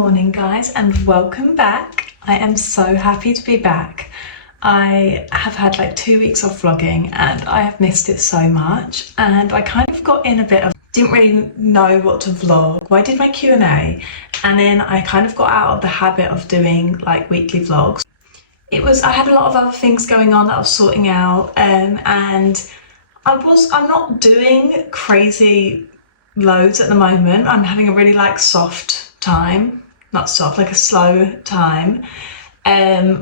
morning guys, and welcome back. I am so happy to be back. I have had like 2 weeks off vlogging and I have missed it so much, and I kind of got in a bit of didn't really know what to vlog. Well, I did my Q&A and then I kind of got out of the habit of doing like weekly vlogs. I had a lot of other things going on that I was sorting out, and I'm not doing crazy loads at the moment. I'm having a really like soft time, not soft, like a slow time,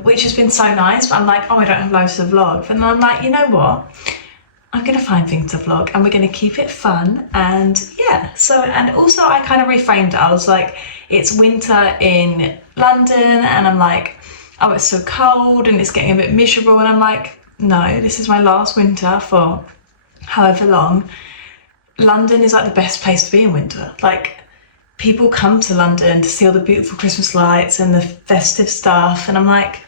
which has been so nice. But I'm like, oh, I don't have loads to vlog. And I'm like, you know what? I'm gonna find things to vlog and we're gonna keep it fun. And yeah, and also I kind of reframed it. I was like, it's winter in London and I'm like, oh, it's so cold and it's getting a bit miserable. And I'm like, no, this is my last winter for however long. London is like the best place to be in winter. Like, people come to London to see all the beautiful Christmas lights and the festive stuff, and I'm like,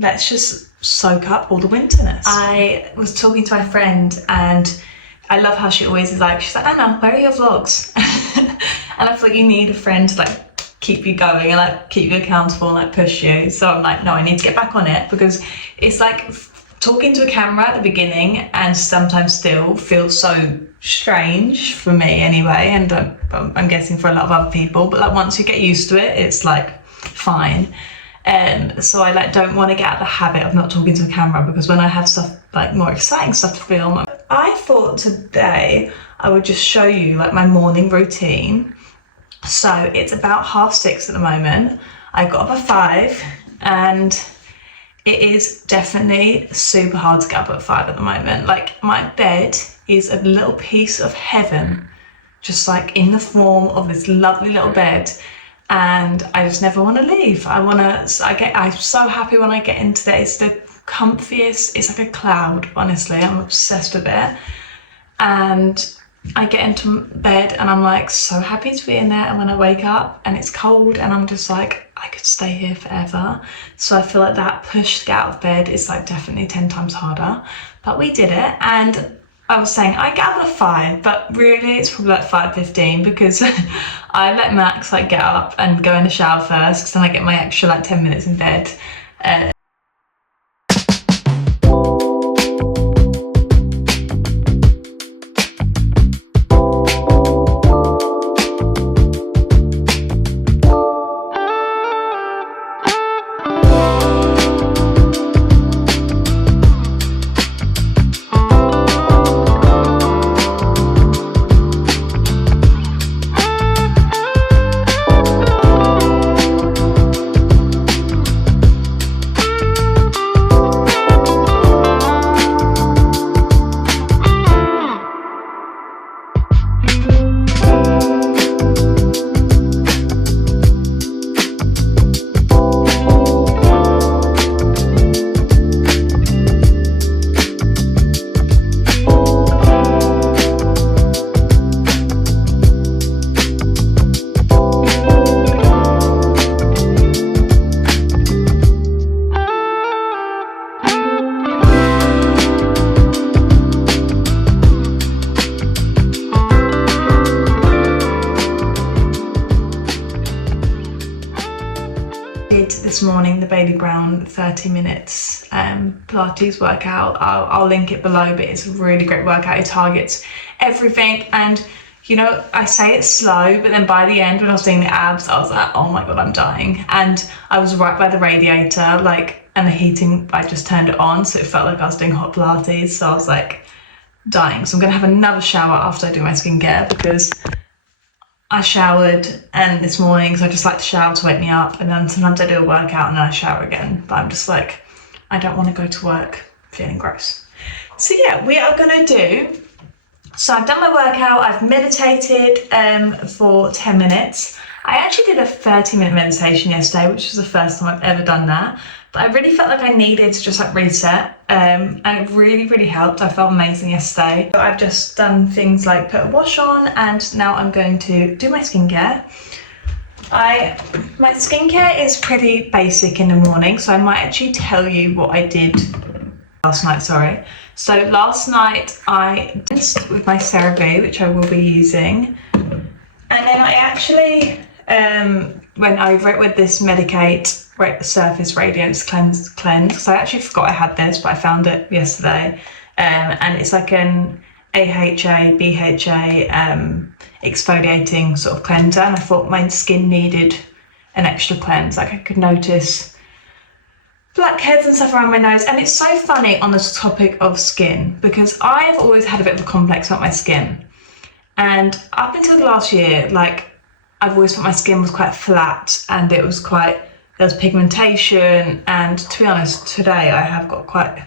let's just soak up all the winterness. I was talking to my friend and I love how she always is like, she's like, Anna, where are your vlogs? And I feel like you need a friend to like keep you going and like keep you accountable and like push you. So I'm like, no, I need to get back on it, because it's like talking to a camera at the beginning and sometimes still feels so strange for me anyway, and I'm guessing for a lot of other people, but like once you get used to it, it's like fine. So I like don't want to get out of the habit of not talking to a camera, because when I have stuff like more exciting stuff to film, I thought today I would just show you like my morning routine. So it's about 6:30 at the moment. I got up at 5 and it is definitely super hard to get up at 5 at the moment. Like, my bed is a little piece of heaven, just like in the form of this lovely little bed. And I just never want to leave. I'm so happy when I get into it. It's the comfiest, it's like a cloud, honestly. I'm obsessed with it. And I get into bed and I'm like so happy to be in there, and when I wake up and it's cold and I'm just like, I could stay here forever. So I feel like that push to get out of bed is like definitely 10 times harder, but we did it. And I was saying I get up at 5, but really it's probably like 5:15, because I let Max like get up and go in the shower first, because then I get my extra like 10 minutes in bed. This morning the Bailey Brown 30 minutes Pilates workout. I'll link it below, but it's a really great workout. It targets everything, and you know, I say it's slow, but then by the end when I was doing the abs, I was like, oh my god, I'm dying. And I was right by the radiator, like, and the heating, I just turned it on, so it felt like I was doing hot Pilates. So I was like dying. So I'm gonna have another shower after I do my skincare, because I showered and this morning, because I just like to shower to wake me up, and then sometimes I do a workout and then I shower again, but I'm just like, I don't want to go to work feeling gross. So yeah, we are gonna do, so I've done my workout, I've meditated for 10 minutes. I actually did a 30-minute meditation yesterday, which was the first time I've ever done that, but I really felt like I needed to just like reset, and it really, really helped. I felt amazing yesterday. So I've just done things like put a wash on, and now I'm going to do my skincare. My skincare is pretty basic in the morning, so I might actually tell you what I did last night, sorry. So last night I rinsed with my CeraVe, which I will be using, and then I actually went over it with this Medicate Surface Radiance Cleanse, because I actually forgot I had this, but I found it yesterday. And it's like an AHA, BHA exfoliating sort of cleanser, and I thought my skin needed an extra cleanse. Like I could notice blackheads and stuff around my nose. And it's so funny on this topic of skin, because I've always had a bit of a complex about my skin. And up until the last year, like I've always thought my skin was quite flat, and it was there was pigmentation. And to be honest, today I have got quite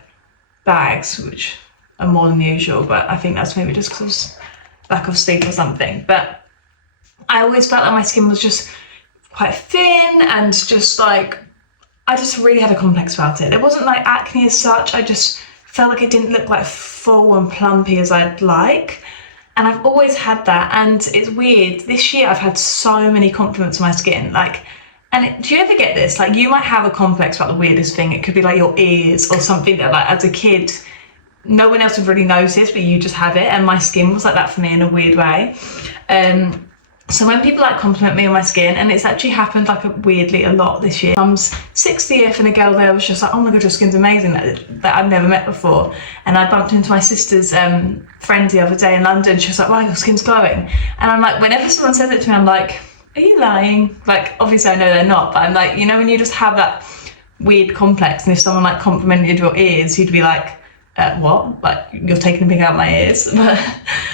bags, which are more than usual, but I think that's maybe just because lack of sleep or something. But I always felt like my skin was just quite thin, and just like, I just really had a complex about it. It wasn't like acne as such, I just felt like it didn't look like full and plumpy as I'd like. And I've always had that, and it's weird. This year I've had so many compliments on my skin, like, do you ever get this? Like, you might have a complex about the weirdest thing. It could be like your ears or something that, like, as a kid, no one else would really notice, but you just have it. And my skin was like that for me in a weird way. So when people like compliment me on my skin, and it's actually happened like weirdly a lot this year. Mum's 60th, and a girl there was just like, oh my God, your skin's amazing, that I've never met before. And I bumped into my sister's friend the other day in London. She was like, wow, your skin's glowing. And I'm like, whenever someone says it to me, I'm like, are you lying? Like, obviously I know they're not, but I'm like, you know, when you just have that weird complex, and if someone like complimented your ears, you'd be like, what? Like, you're taking a pic out of my ears.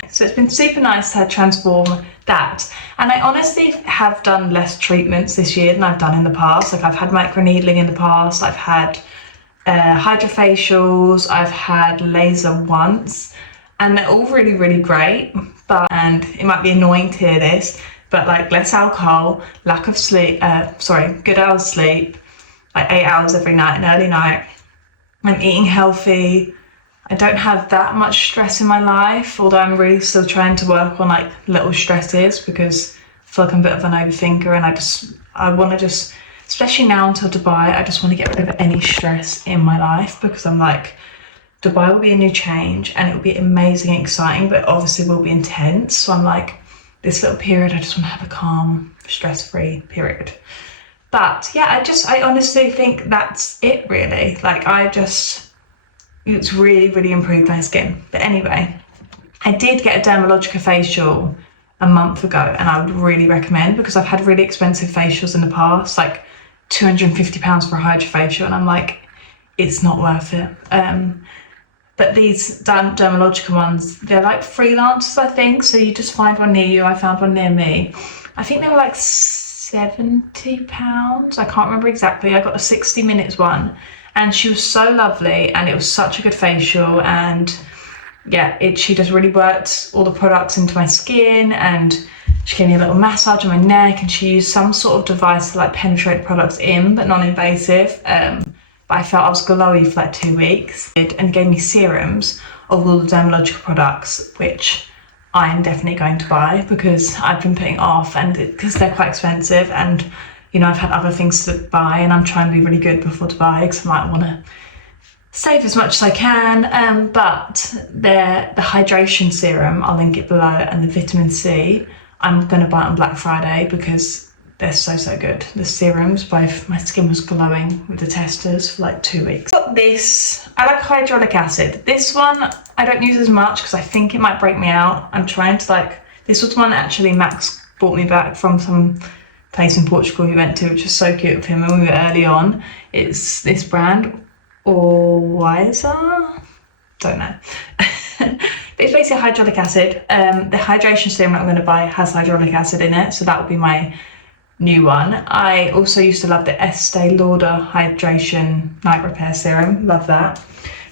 So it's been super nice to transform that. And I honestly have done less treatments this year than I've done in the past. Like, I've had microneedling in the past, I've had hydrofacials, I've had laser once, and they're all really, really great. And it might be annoying to hear this, but like less alcohol, lack of sleep, good hours sleep, like 8 hours every night, an early night. I'm eating healthy. I don't have that much stress in my life, although I'm really still trying to work on like little stresses, because I feel like I'm a bit of an overthinker, and I want to just, especially now until Dubai, I just want to get rid of any stress in my life, because I'm like, Dubai will be a new change and it will be amazing and exciting, but obviously will be intense. So I'm like, this little period, I just want to have a calm, stress-free period. But yeah, I honestly think that's it really. Like, it's really, really improved my skin. But anyway, I did get a Dermalogica facial a month ago, and I would really recommend, because I've had really expensive facials in the past, like £250 for a hydrofacial, and I'm like, it's not worth it. But these Dermalogica ones, they're like freelancers, I think, so you just find one near you. I found one near me. I think they were like £70. I can't remember exactly. I got a 60 minutes one, and she was so lovely, and it was such a good facial. And yeah, she just really worked all the products into my skin, and she gave me a little massage on my neck, and she used some sort of device to like penetrate the products in, but non-invasive. But I felt I was glowy for like 2 weeks, and gave me serums of all the Dermalogica products, which I'm definitely going to buy, because I've been putting off, and because they're quite expensive, and you know, I've had other things to buy, and I'm trying to be really good before to buy, because I might want to save as much as I can. But the hydration serum, I'll link it below, and the vitamin C, I'm going to buy it on Black Friday, because they're so good. The serums, both, my skin was glowing with the testers for like 2 weeks. Got this, I like hyaluronic acid. This one I don't use as much because I think it might break me out. I'm trying to this was one actually Max brought me back from some place in Portugal he went to, which was so cute of him when we were early on. It's this brand, or Wiser? Don't know. But it's basically hyaluronic acid. The hydration serum that I'm going to buy has hyaluronic acid in it, so that would be my new one. I also used to love the Estee Lauder Hydration Night Repair Serum. Love that.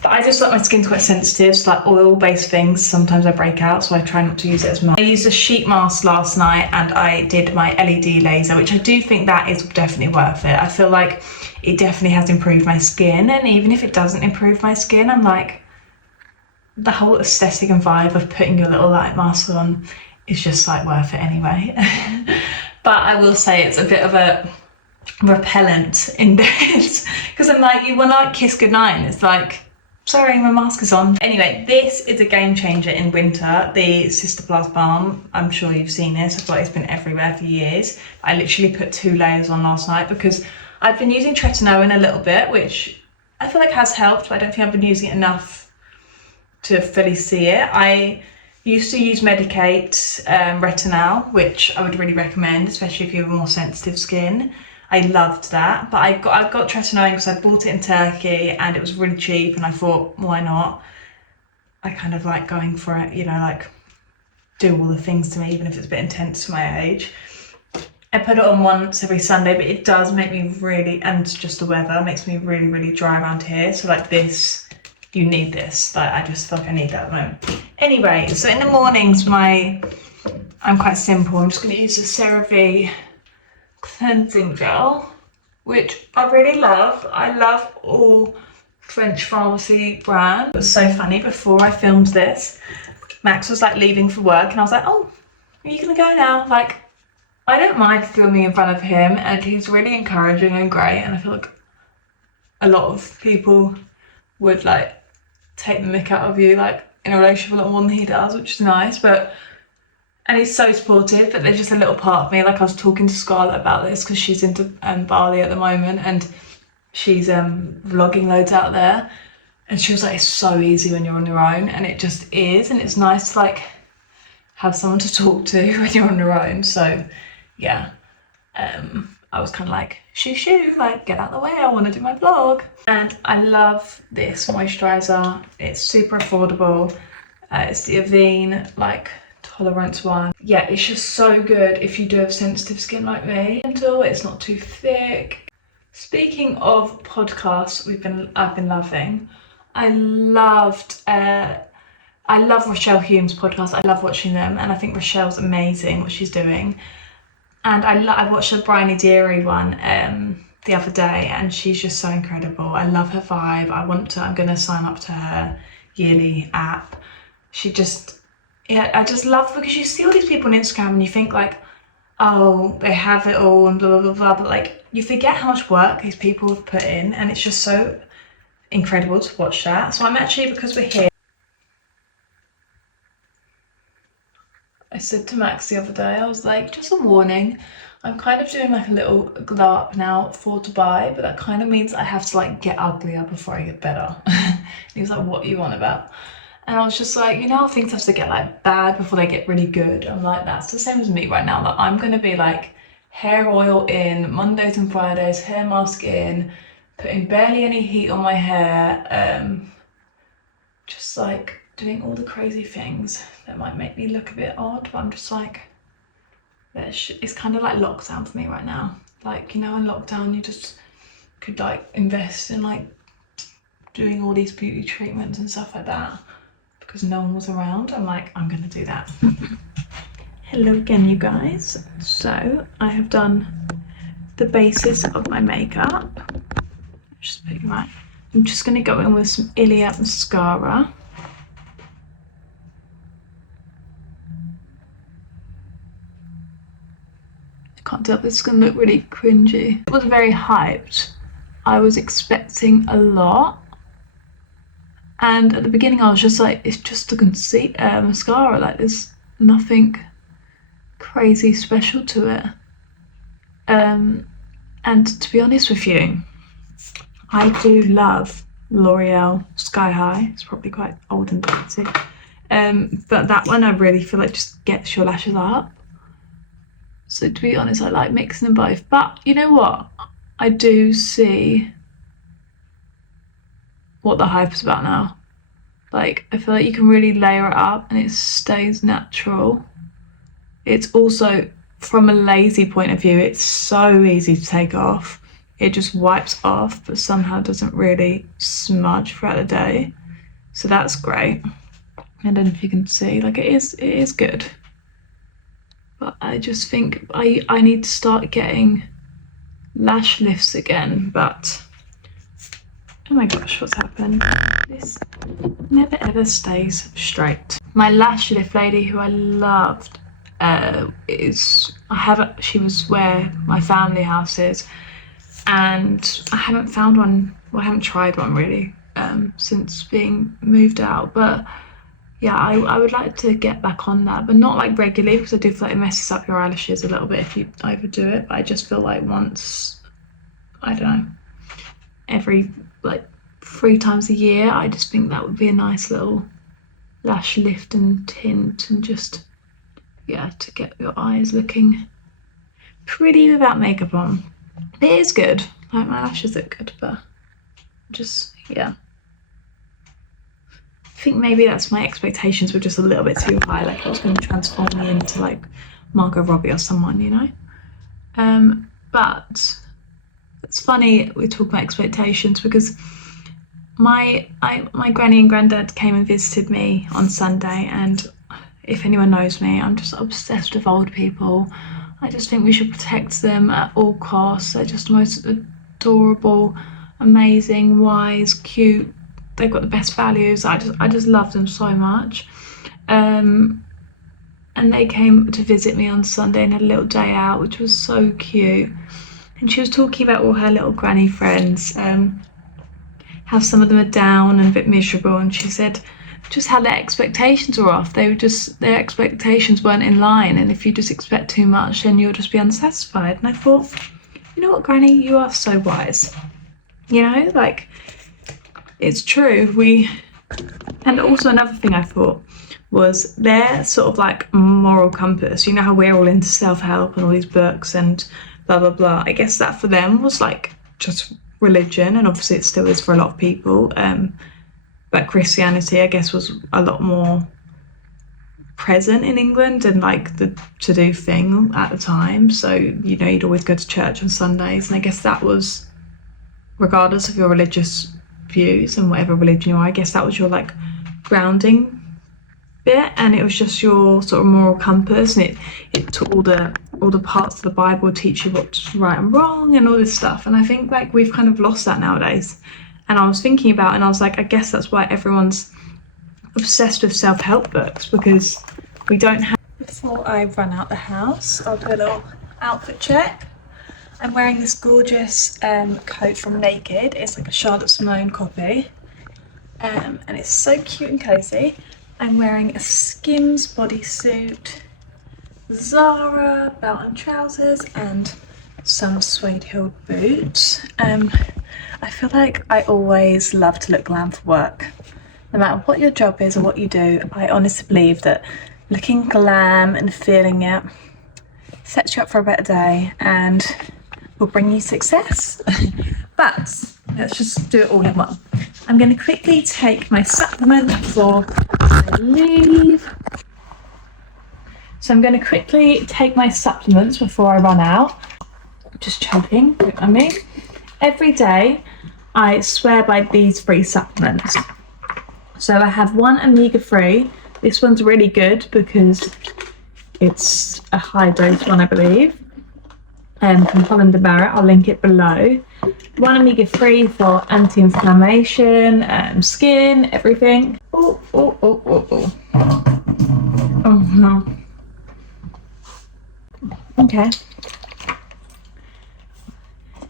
But I just thought my skin's quite sensitive, so like oil-based things, sometimes I break out, so I try not to use it as much. I used a sheet mask last night, and I did my LED laser, which I do think that is definitely worth it. I feel like it definitely has improved my skin, and even if it doesn't improve my skin, I'm like, the whole aesthetic and vibe of putting your little light mask on is just like worth it anyway. But I will say it's a bit of a repellent in bed, because I'm like, you want to like kiss goodnight, and it's like, Sorry, my mask is on. Anyway, this is a game changer in winter, the Sister Plus Balm. I'm sure you've seen this. I thought it's been everywhere for years. I literally put 2 layers on last night because I've been using tretinoin a little bit, which I feel like has helped, but I don't think I've been using it enough to fully see it. I used to use Medicate retinol, which I would really recommend, especially if you have more sensitive skin. I loved that, but I've got tretinoin because I bought it in Turkey and it was really cheap, and I thought, why not? I kind of like going for it, you know, like do all the things to me, even if it's a bit intense for my age. I put it on once every Sunday, but it does make me really, and just the weather makes me really, really dry around here. So like this, you need this. Like I just feel like I need that at the moment. Anyway, so in the mornings, I'm quite simple. I'm just gonna use the CeraVe cleansing gel, which I really love. I love all French pharmacy brand. It was so funny, before I filmed this, Max was like leaving for work and I was like, oh, are you gonna go now? Like, I don't mind filming in front of him, and he's really encouraging and great, and I feel like a lot of people would like take the mick out of you like in a relationship a lot more than he does, which is nice. And he's so supportive, but there's just a little part of me, like I was talking to Scarlett about this because she's into Bali at the moment and she's vlogging loads out there, and she was like, it's so easy when you're on your own, and it just is, and it's nice to like have someone to talk to when you're on your own. So yeah, I was kind of like, shoo, like get out the way, I want to do my vlog. And I love this moisturizer. It's super affordable. It's the Avene like tolerance one. Yeah, it's just so good if you do have sensitive skin like me. It's not too thick. Speaking of podcasts, I've been loving. I love Rochelle Hume's podcast. I love watching them, and I think Rochelle's amazing what she's doing. And I watched the Briony Derry one the other day, and she's just so incredible. I love her vibe. I'm gonna sign up to her yearly app. I just love, because you see all these people on Instagram and you think like, oh, they have it all and blah, blah, blah, blah, but like you forget how much work these people have put in, and it's just so incredible to watch that. So I'm actually, because we're here, I said to Max the other day, I was like, just a warning, I'm kind of doing like a little glow up now for to buy, but that kind of means I have to like get uglier before I get better. He was like, what are you on about? And I was just like, you know how things have to get like bad before they get really good? I'm like, that's the same as me right now. Like I'm gonna be like hair oil in Mondays and Fridays, hair mask in, putting barely any heat on my hair, just like doing all the crazy things that might make me look a bit odd, but I'm just like, it's kind of like lockdown for me right now. Like, you know, in lockdown you just could like invest in like doing all these beauty treatments and stuff like that because no one was around. I'm like, I'm gonna do that. Hello again, you guys. So I have done the basis of my makeup. Just put it right. I'm just gonna go in with some Iliad mascara. Can't tell if this is gonna look really cringy. It was very hyped. I was expecting a lot, and at the beginning I was just like, it's just a mascara, like there's nothing crazy special to it. And to be honest with you, I do love L'Oreal Sky High. It's probably quite old and fancy, but that one I really feel like just gets your lashes up. So to be honest, I like mixing them both. But you know what? I do see what the hype is about now. Like, I feel like you can really layer it up and it stays natural. It's also, from a lazy point of view, it's so easy to take off. It just wipes off, but somehow doesn't really smudge throughout the day. So that's great. I don't know if you can see, like it is good. But I just think I need to start getting lash lifts again, but oh my gosh, what's happened? This never ever stays straight. My lash lift lady, who I loved, she was where my family house is, and I haven't found one, well, I haven't tried one really since being moved out, but yeah, I would like to get back on that, but not like regularly, because I do feel like it messes up your eyelashes a little bit if you overdo it. But I just feel like once, I don't know, every like 3 times a year, I just think that would be a nice little lash lift and tint, and just, yeah, to get your eyes looking pretty without makeup on. It is good, like my lashes look good, but just, yeah. I think maybe that's my expectations were just a little bit too high, like it was going to transform me into like Margot Robbie or someone, you know. But it's funny we talk about expectations, because my granny and granddad came and visited me on Sunday, and if anyone knows me, I'm just obsessed with old people. I just think we should protect them at all costs. They're just the most adorable, amazing, wise, cute. They've got the best values. I just love them so much. And they came to visit me on Sunday and had a little day out, which was so cute. And she was talking about all her little granny friends, how some of them are down and a bit miserable, and she said just how their expectations were off. Their expectations weren't in line, and if you just expect too much, then you'll just be unsatisfied. And I thought, you know what, Granny, you are so wise. You know, like, it's true. And also another thing I thought was their sort of like moral compass. You know how we're all into self-help and all these books and blah blah blah. I guess that for them was like just religion, and obviously it still is for a lot of people. But Christianity, I guess, was a lot more present in England and like the to-do thing at the time. So, you know, you'd always go to church on Sundays, and I guess that was, regardless of your religious views and whatever religion you are, I guess that was your like grounding bit, and it was just your sort of moral compass, and it took all the parts of the Bible teach you what's right and wrong and all this stuff. And I think like we've kind of lost that nowadays. And I was thinking about, and I was like, I guess that's why everyone's obsessed with self-help books, because we don't have. Before I run out the house, I'll do a little outfit check. I'm wearing this gorgeous coat from Naked. It's like a Charlotte Simone copy, and it's so cute and cozy. I'm wearing a Skims bodysuit, Zara belt and trousers, and some suede-heeled boots. I feel like I always love to look glam for work. No matter what your job is or what you do, I honestly believe that looking glam and feeling it sets you up for a better day and will bring you success. But let's just do it all in one. I'm going to quickly take my supplement before I leave. So I'm going to quickly take my supplements before I run out. Just choking, look at me. Every day I swear by these 3 supplements. So I have one omega-3. This one's really good because it's a high dose one, I believe. From Holland & Barrett, I'll link it below. One omega-3 for anti-inflammation, skin, everything. Oh no. Okay.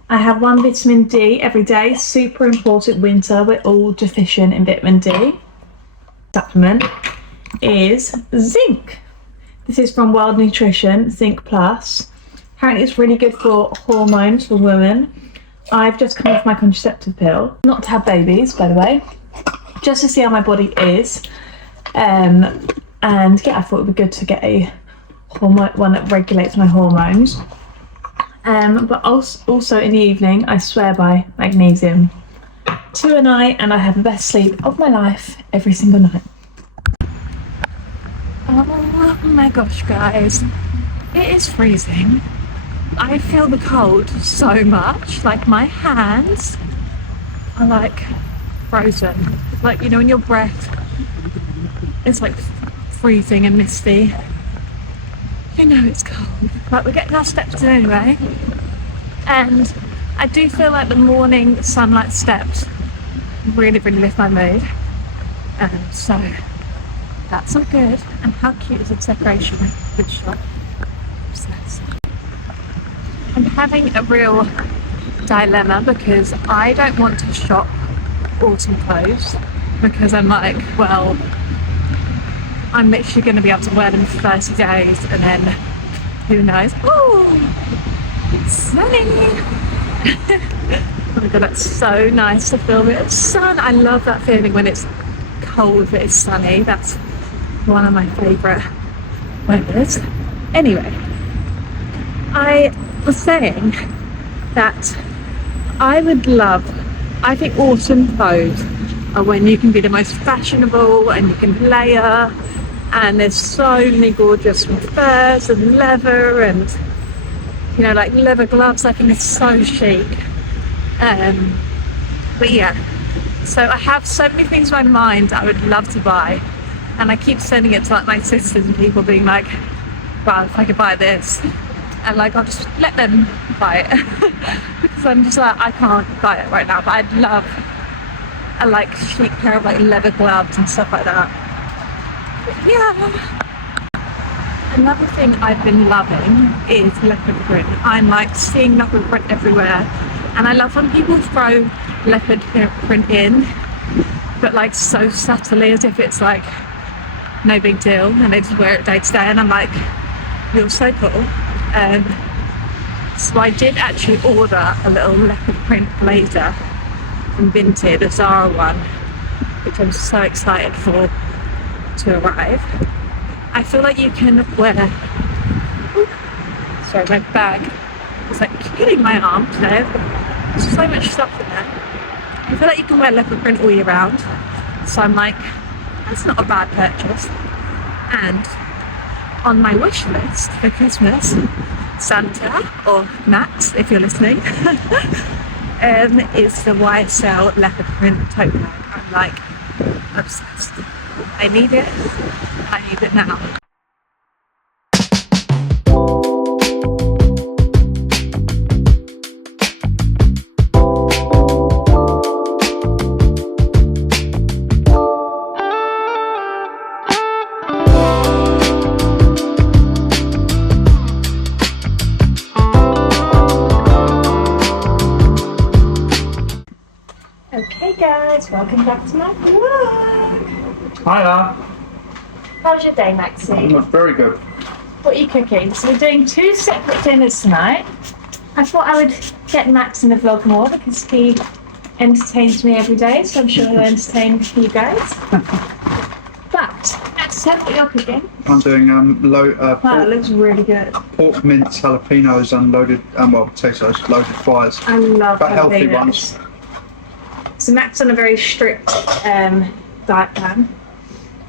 I have one vitamin D every day, super important winter, we're all deficient in vitamin D. Supplement is zinc. This is from World Nutrition, Zinc Plus. Apparently it's really good for hormones for women. I've just come off my contraceptive pill, not to have babies, by the way, just to see how my body is. And yeah, I thought it would be good to get a hormone one that regulates my hormones. But also in the evening, I swear by magnesium. 2 a night, and I have the best sleep of my life every single night. Oh my gosh, guys, it is freezing. I feel the cold so much, like my hands are like frozen. Like, you know, when your breath is like freezing and misty. You know it's cold, but we're getting our steps in anyway. And I do feel like the morning sunlight steps really lift my mood. So that's all good. And how cute is the separation with shop? I'm having a real dilemma because I don't want to shop autumn clothes because I'm like, well, I'm literally going to be able to wear them for 30 days and then who knows. Oh, it's sunny. Oh my god, that's so nice to feel a bit of sun. I love that feeling when it's cold but it's sunny. That's one of my favourite weathers. Anyway, I was saying that I think autumn clothes are when you can be the most fashionable and you can layer, and there's so many gorgeous furs and leather and, you know, like leather gloves. I think it's so chic. But yeah, so I have so many things in my mind that I would love to buy, and I keep sending it to like my sisters and people being like, wow, if I could buy this, and like I'll just let them buy it because I'm just like, I can't buy it right now, but I'd love a like chic pair of like leather gloves and stuff like that. But yeah, another thing I've been loving is leopard print. I'm like seeing leopard print everywhere, and I love when people throw leopard print in, but like so subtly as if it's like no big deal, and they just wear it day to day, and I'm like, you're so cool. So I did actually order a little leopard print blazer from Vinted, a Zara one, which I'm so excited for to arrive. I feel like you can wear, sorry, my bag is like killing my arm today. There's so much stuff in there. I feel like you can wear leopard print all year round, so I'm like, that's not a bad purchase. And on my wish list for Christmas, Santa, or Max if you're listening, is the YSL leopard print tote bag. I'm like obsessed. I need it. I need it now. Okay guys, welcome back to my vlog. Hiya. How was your day, Maxine? Very good. What are you cooking? So we're doing 2 separate dinners tonight. I thought I would get Max in the vlog more because he entertains me every day, so I'm sure he'll entertain you guys. But, Max, tell me what you're cooking. I'm doing Wow, it looks really good. pork mince jalapenos and loaded, potatoes, loaded fries. I love but healthy jalapenos. ones. So Max on a very strict diet plan.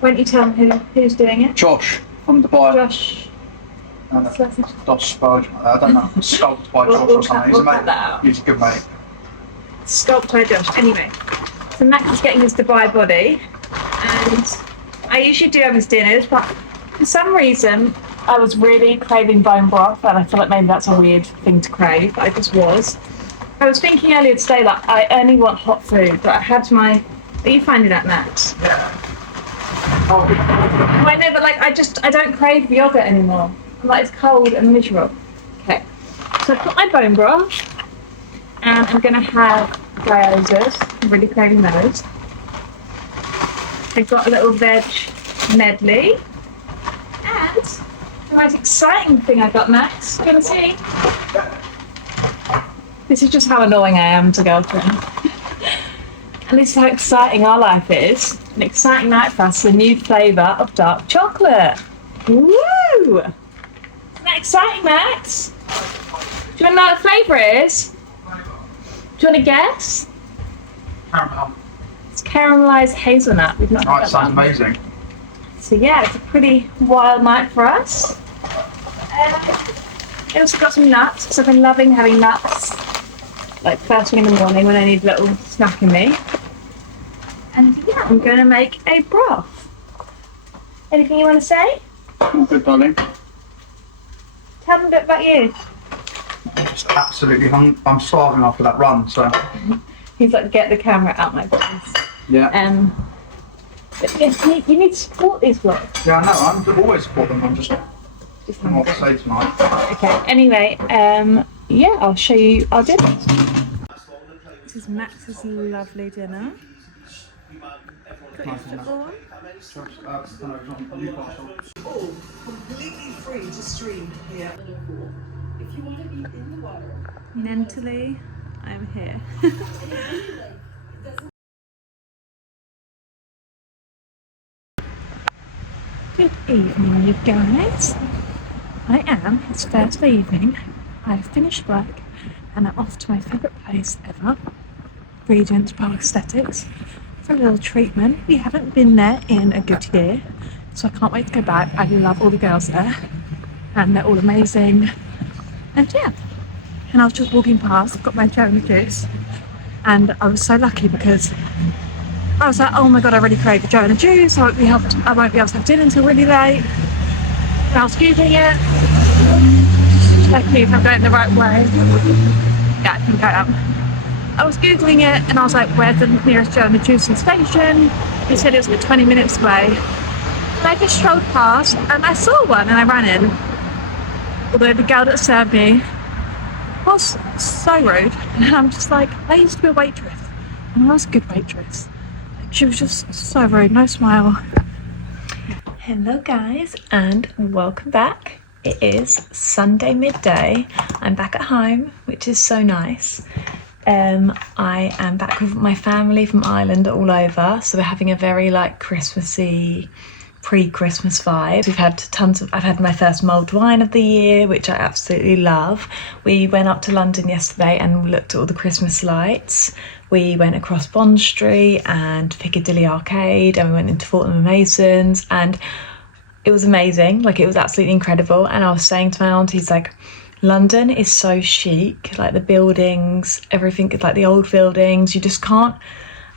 Why don't you tell him who's doing it? Josh from Dubai. Josh. Josh Spurge. I don't know. Sculpted by Josh or something. He's a mate. He's a good mate. Sculpted by Josh. Anyway, so Max is getting his Dubai body, and I usually do have his dinners, but for some reason I was really craving bone broth, and I feel like maybe that's a weird thing to crave, but I just was. I was thinking earlier today, like, I only want hot food, but I had my... Are you finding that, Max? Yeah. Oh. I know, but like, I don't crave yogurt anymore. I'm like, it's cold and miserable. Okay. So I've got my bone broth, and I'm going to have gyozas. I'm really craving those. I've got a little veg medley. And the most exciting thing I got, Max, you want to see? This is just how annoying I am to girlfriend. And this is how exciting our life is. An exciting night for us, a new flavour of dark chocolate. Woo! Isn't that exciting, Max? Do you want to know what the flavour is? Do you want to guess? Caramel. It's caramelised hazelnut. We've not had that Sounds one. amazing. So yeah, it's a pretty wild night for us. I also got some nuts, because I've been loving having nuts like first thing in the morning when I need a little snack in me. And yeah, I'm going to make a broth. Anything you want to say? All good, darling. Tell them a bit about you. I'm just absolutely hungry. I'm starving after that run, so. He's like, get the camera out my face. Yeah. But yeah, you need to support these vlogs. Yeah, I know. I'm always support them. I'm just not what to say tonight. Okay, anyway, yeah, I'll show you our dinner. This is Max's lovely dinner. Got your football on? Oh, completely free to stream here. If you want to be in the water. Mentally, I'm here. Good evening, you guys. I am, it's Thursday evening. I've finished work and I'm off to my favourite place ever, Regent's Park Aesthetics, for a little treatment. We haven't been there in a good year, so I can't wait to go back. I love all the girls there and they're all amazing. And yeah, and I was just walking past, I've got my Jeremy juice, and I was so lucky because I was like, oh my god, I really crave a Joanna juice. I won't be able to have dinner until really late. And I was googling it. Check me if I'm going the right way. Yeah, I think I am. I was googling it and I was like, where's the nearest Joanna juicing station? He said it was like 20 minutes away. And I just strolled past and I saw one and I ran in. Although the girl that served me was so rude. And I'm just like, I used to be a waitress. And I was a good waitress. She was just so rude, no smile. Hello guys, and welcome back. It is Sunday midday. I'm back at home, which is so nice. I am back with my family from Ireland all over, so we're having a very like Christmassy, pre-Christmas vibe. I've had my first mulled wine of the year, which I absolutely love. We went up to London yesterday and looked at all the Christmas lights. We went across Bond Street and Piccadilly Arcade, and we went into Fortnum & Masons, and it was amazing. Like, it was absolutely incredible. And I was saying to my aunties, like, London is so chic, like the buildings, everything, like the old buildings, you just can't.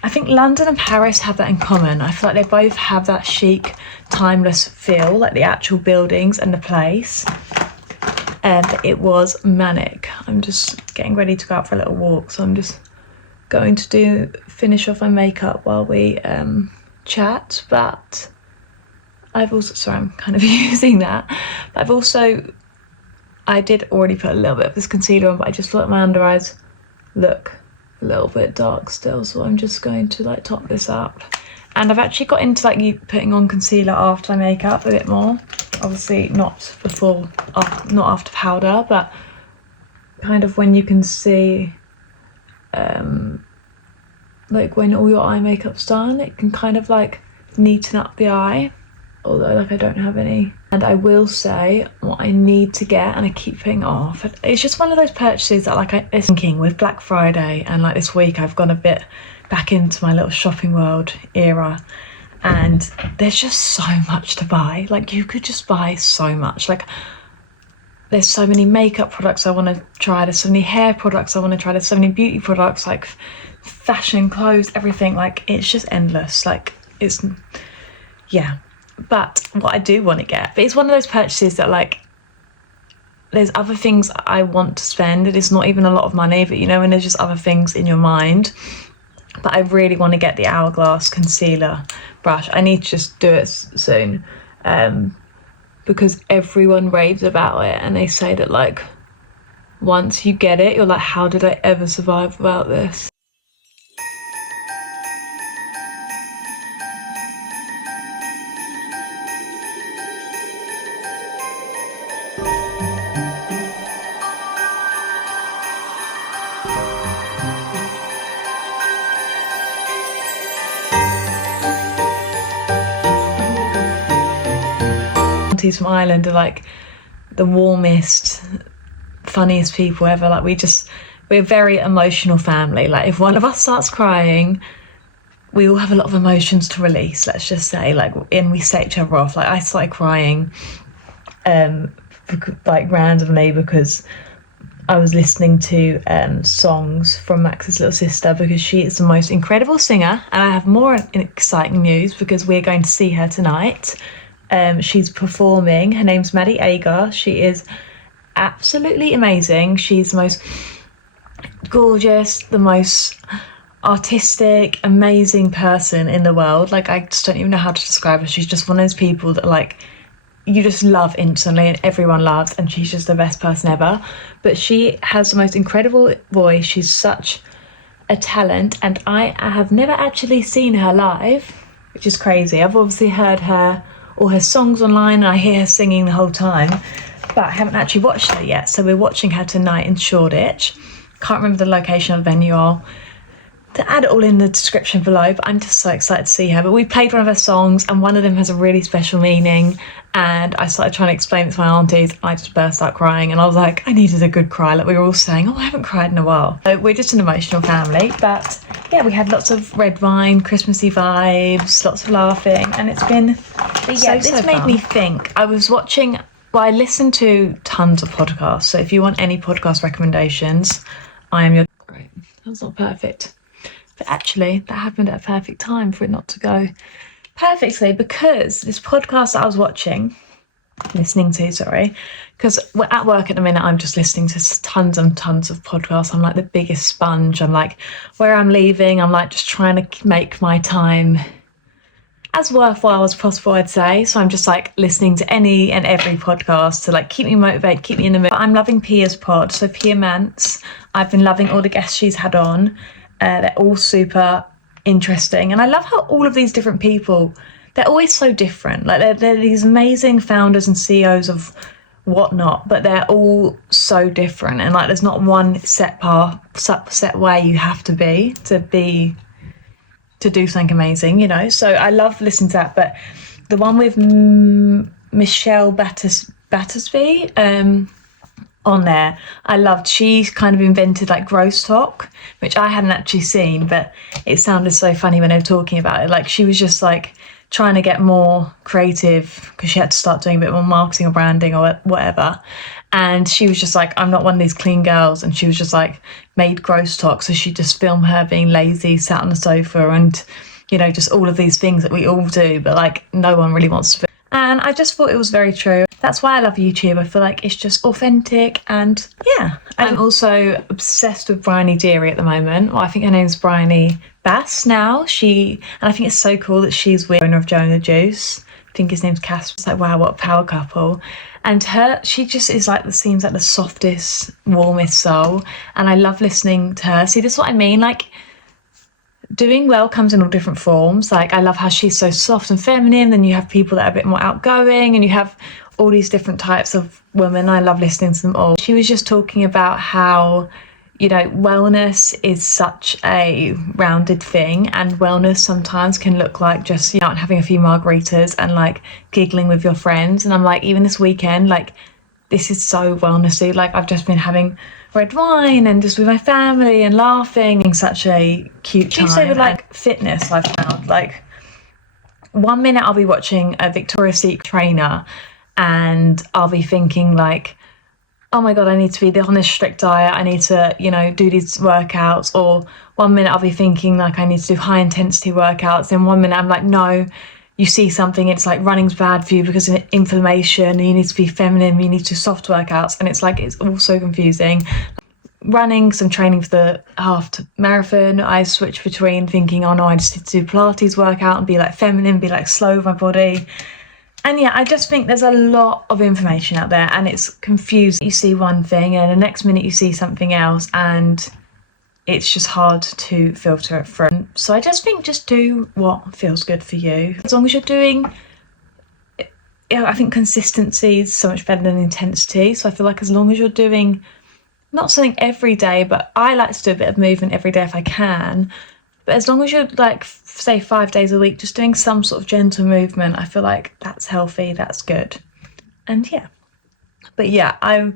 I think London and Paris have that in common. I feel like they both have that chic, timeless feel, like the actual buildings and the place. But it was manic. I'm just getting ready to go out for a little walk, so I'm just going to finish off my makeup while we chat. But I've also, sorry, I'm kind of using that. But I did already put a little bit of this concealer on, but I just feel like my under eyes look a little bit dark still, so I'm just going to like top this up. And I've actually got into like putting on concealer after my makeup a bit more. Obviously not before, not after powder, but kind of when you can see like when all your eye makeup's done, it can kind of like neaten up the eye, although like I don't have any. And I will say what I need to get, and I keep putting it off, it's just one of those purchases that like I'm thinking with Black Friday and like this week I've gone a bit back into my little shopping world era, and there's just so much to buy. Like, you could just buy so much. Like, there's so many makeup products I want to try, there's so many hair products I want to try, there's so many beauty products, like fashion, clothes, everything. Like, it's just endless. Like, it's, yeah. But what I do want to get, but it's one of those purchases that like, there's other things I want to spend, and it's not even a lot of money, but you know, when there's just other things in your mind. But I really want to get the Hourglass concealer brush. I need to just do it soon, because everyone raves about it, and they say that like once you get it, you're like, how did I ever survive without this? Aunties from Ireland are like the warmest, funniest people ever. Like, we're a very emotional family. Like, if one of us starts crying, we all have a lot of emotions to release, let's just say. Like, and we set each other off. Like, I started crying like randomly because I was listening to songs from Max's little sister, because she is the most incredible singer. And I have more exciting news, because we're going to see her tonight. She's performing. Her name's Maddie Ager. She is absolutely amazing. She's the most gorgeous, the most artistic, amazing person in the world. Like, I just don't even know how to describe her. She's just one of those people that like you just love instantly, and everyone loves, and she's just the best person ever. But she has the most incredible voice. She's such a talent, and I have never actually seen her live, which is crazy. I've obviously heard all her songs online, and I hear her singing the whole time, but I haven't actually watched her yet. So we're watching her tonight in Shoreditch. Can't remember the location of the venue. I'll to add it all in the description below, but I'm just so excited to see her. But we played one of her songs, and one of them has a really special meaning, and I started trying to explain it to my aunties. I just burst out crying, and I was like, I needed a good cry. Like, we were all saying, oh, I haven't cried in a while. So we're just an emotional family, but yeah, we had lots of red wine, Christmassy vibes, lots of laughing, and it's been this made me think. I listen to tons of podcasts, so if you want any podcast recommendations, I am your... Great, that's not perfect. But actually, that happened at a perfect time for it not to go perfectly, because this podcast that I was listening to, because we're at work at the minute, I'm just listening to tons and tons of podcasts. I'm like the biggest sponge. I'm like, where I'm leaving, I'm like just trying to make my time as worthwhile as possible, I'd say. So I'm just like listening to any and every podcast to like keep me motivated, keep me in the mood. I'm loving Pia's pod. So Pia Mance, I've been loving all the guests she's had on. They're all super interesting, and I love how all of these different people, they're always so different. Like they're these amazing founders and CEOs of whatnot, but they're all so different, and like there's not one set way you have to do something amazing, you know. So I love listening to that. But the one with Michelle Battersby on there, I loved. She kind of invented like gross talk, which I hadn't actually seen, but it sounded so funny when they were talking about it. Like she was just like trying to get more creative because she had to start doing a bit more marketing or branding or whatever. And she was just like, I'm not one of these clean girls. And she was just like made gross talk. So she just filmed her being lazy, sat on the sofa, and, you know, just all of these things that we all do, but like no one really wants to film. And I just thought it was very true. That's why I love YouTube. I feel like it's just authentic, and yeah. I'm also obsessed with Briony Derry at the moment. Well, I think her name's Briony Bass now. And I think it's so cool that she's with the owner of Joe and the Juice. I think his name's Casper. It's like, wow, what a power couple. And she just is like, seems like the softest, warmest soul. And I love listening to her. See, this is what I mean. Like, doing well comes in all different forms. Like, I love how she's so soft and feminine. Then you have people that are a bit more outgoing, and you have all these different types of women. I love listening to them all. She was just talking about how, you know, wellness is such a rounded thing, and wellness sometimes can look like just, you know, having a few margaritas and like giggling with your friends. And I'm like, even this weekend, like, this is so wellnessy. Like, I've just been having red wine and just with my family and laughing, and such a cute time. So with like fitness, I've found like 1 minute I'll be watching a Victoria's Secret trainer, and I'll be thinking like, oh my God, I need to be on this strict diet. I need to, you know, do these workouts. Or 1 minute I'll be thinking like I need to do high intensity workouts. Then 1 minute I'm like, no, you see something, it's like running's bad for you because of inflammation, and you need to be feminine, you need to do soft workouts. And it's like, it's all so confusing. Running, some training for the half marathon, I switch between thinking, oh no, I just need to do Pilates workout and be like feminine, be like slow with my body. And yeah, I just think there's a lot of information out there, and it's confusing. You see one thing and the next minute you see something else, and it's just hard to filter it through. So I just think just do what feels good for you. As long as you're doing, you know, I think consistency is so much better than intensity. So I feel like as long as you're doing not something every day, but I like to do a bit of movement every day if I can. But as long as you're like, say 5 days a week, just doing some sort of gentle movement, I feel like that's healthy, that's good. And yeah. But yeah, I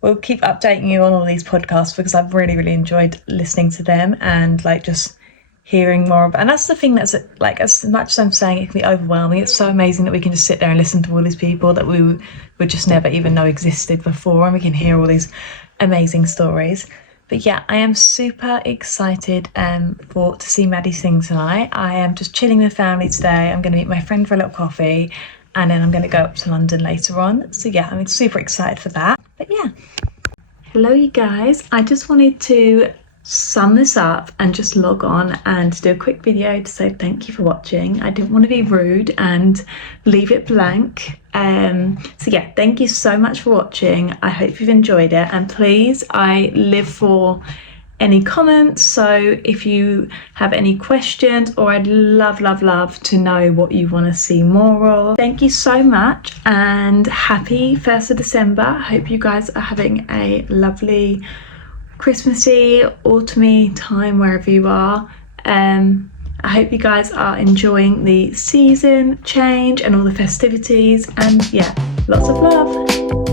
will keep updating you on all these podcasts because I've really, really enjoyed listening to them and like just hearing more about. And that's the thing that's like, as much as I'm saying it can be overwhelming, it's so amazing that we can just sit there and listen to all these people that we would just never even know existed before, and we can hear all these amazing stories. But yeah, I am super excited to see Maddie sing tonight. I am just chilling with family today. I'm going to meet my friend for a little coffee, and then I'm going to go up to London later on. So yeah, I'm super excited for that. But yeah. Hello, you guys. I just wanted to sum this up and just log on and do a quick video to say thank you for watching. I didn't want to be rude and leave it blank. So yeah, thank you so much for watching. I hope you've enjoyed it, and please, I live for any comments, so if you have any questions, or I'd love to know what you want to see more of. Thank you so much and happy 1st of December. Hope you guys are having a lovely Christmassy, autumny time wherever you are. I hope you guys are enjoying the season change and all the festivities, and yeah, lots of love.